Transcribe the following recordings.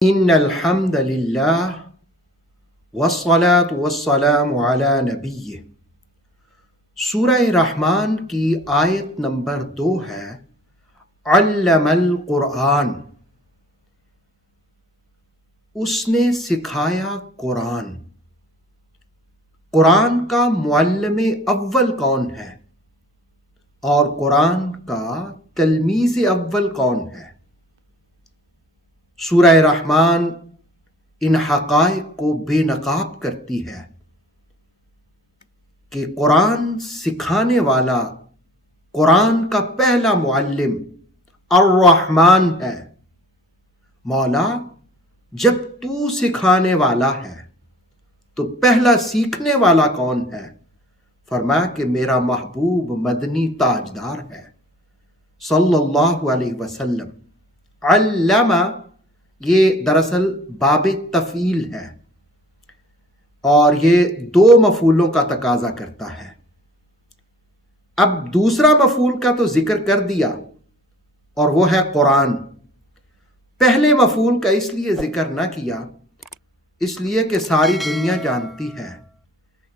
ان الحمد للہ والصلاة والسلام علی نبیہ۔ سورہ رحمان کی آیت نمبر 2 ہے علم القرآن، اس نے سکھایا قرآن۔ قرآن کا معلم اول کون ہے اور قرآن کا تلمیذ اول کون ہے؟ سورہ رحمان ان حقائق کو بے نقاب کرتی ہے کہ قرآن سکھانے والا، قرآن کا پہلا معلم الرحمن ہے۔ مولا، جب تو سکھانے والا ہے تو پہلا سیکھنے والا کون ہے؟ فرمایا کہ میرا محبوب مدنی تاجدار ہے صلی اللہ علیہ وسلم۔ علم یہ دراصل باب تفعیل ہے اور یہ 2 مفعولوں کا تقاضا کرتا ہے۔ اب دوسرا مفعول کا تو ذکر کر دیا اور وہ ہے قرآن۔ پہلے مفعول کا اس لیے ذکر نہ کیا، اس لیے کہ ساری دنیا جانتی ہے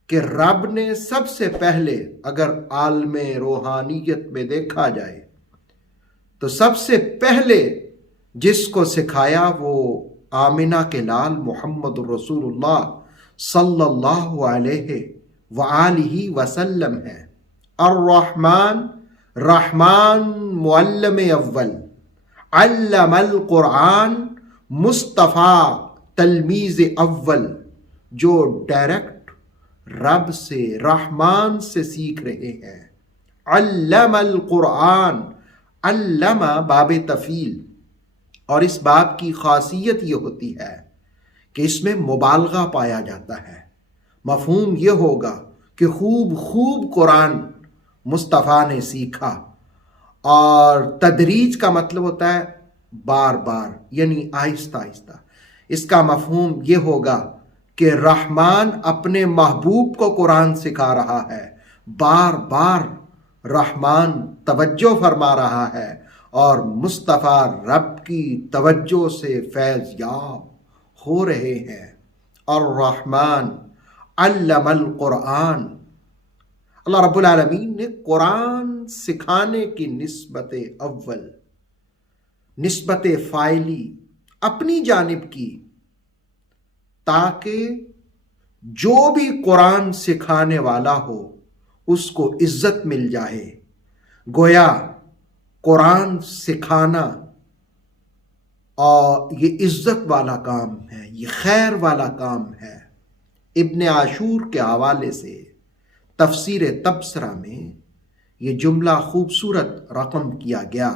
کہ رب نے سب سے پہلے، اگر عالم روحانیت میں دیکھا جائے تو سب سے پہلے جس کو سکھایا وہ آمنہ کے لال محمد رسول اللہ صلی اللہ علیہ وآلہ وسلم ہے۔ الرحمن، رحمان معلم اول، علم القرآن مصطفیٰ تلمیذ اول، جو ڈائریکٹ رب سے، رحمان سے سیکھ رہے ہیں۔ علم القرآن، علم باب تفعیل، اور اس باب کی خاصیت یہ ہوتی ہے کہ اس میں مبالغہ پایا جاتا ہے۔ مفہوم یہ ہوگا کہ خوب خوب قرآن مصطفیٰ نے سیکھا، اور تدریج کا مطلب ہوتا ہے بار بار، یعنی آہستہ آہستہ۔ اس کا مفہوم یہ ہوگا کہ رحمان اپنے محبوب کو قرآن سکھا رہا ہے، بار بار رحمان توجہ فرما رہا ہے اور مصطفیٰ رب کی توجہ سے فیض یاب ہو رہے ہیں۔ الرحمن علم القرآن، اللہ رب العالمین نے قرآن سکھانے کی نسبت اول، نسبت فاعلی اپنی جانب کی، تاکہ جو بھی قرآن سکھانے والا ہو اس کو عزت مل جائے۔ گویا قرآن سکھانا اور یہ عزت والا کام ہے، یہ خیر والا کام ہے۔ ابن عاشور کے حوالے سے تفسیر تبصرہ میں یہ جملہ خوبصورت رقم کیا گیا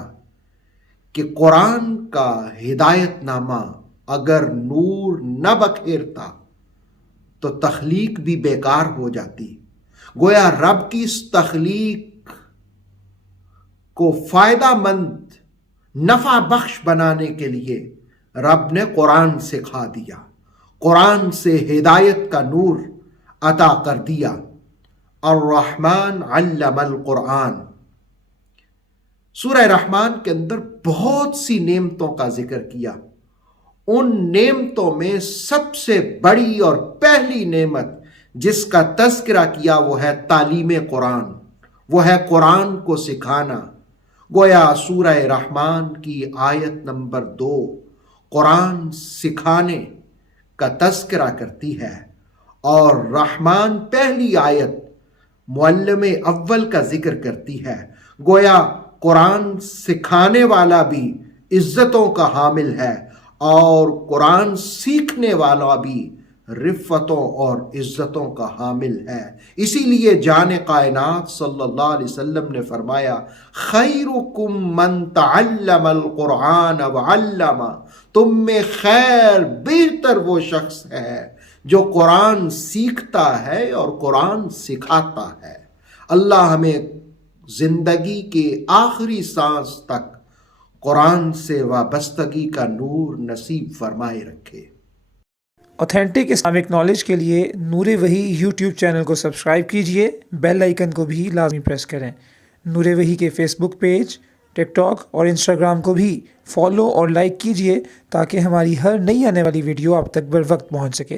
کہ قرآن کا ہدایت نامہ اگر نور نہ بکھیرتا تو تخلیق بھی بیکار ہو جاتی۔ گویا رب کی اس تخلیق کو فائدہ مند، نفع بخش بنانے کے لیے رب نے قرآن سکھا دیا، قرآن سے ہدایت کا نور عطا کر دیا۔ الرحمن علم القرآن۔ سورہ رحمان کے اندر بہت سی نعمتوں کا ذکر کیا۔ ان نعمتوں میں سب سے بڑی اور پہلی نعمت جس کا تذکرہ کیا وہ ہے تعلیم قرآن، وہ ہے قرآن کو سکھانا۔ گویا سورہ رحمان کی آیت نمبر 2 قرآن سکھانے کا تذکرہ کرتی ہے، اور رحمان پہلی آیت معلم اول کا ذکر کرتی ہے۔ گویا قرآن سکھانے والا بھی عزتوں کا حامل ہے اور قرآن سیکھنے والا بھی رفتوں اور عزتوں کا حامل ہے۔ اسی لیے جان کائنات صلی اللہ علیہ وسلم نے فرمایا خیرکم من تعلم القرآن وعلم، تم میں خیر، بہتر وہ شخص ہے جو قرآن سیکھتا ہے اور قرآن سکھاتا ہے۔ اللہ ہمیں زندگی کے آخری سانس تک قرآن سے وابستگی کا نور نصیب فرمائے رکھے۔ اوتھینٹک اسلامک نالج کے لیے نور وحی یوٹیوب چینل کو سبسکرائب کیجئے، بیل آئیکن کو بھی لازمی پریس کریں۔ نور وحی کے فیس بک پیج، ٹک ٹاک اور انسٹاگرام کو بھی فالو اور لائک کیجیے تاکہ ہماری ہر نئی آنے والی ویڈیو آپ تک بر وقت پہنچ سکے۔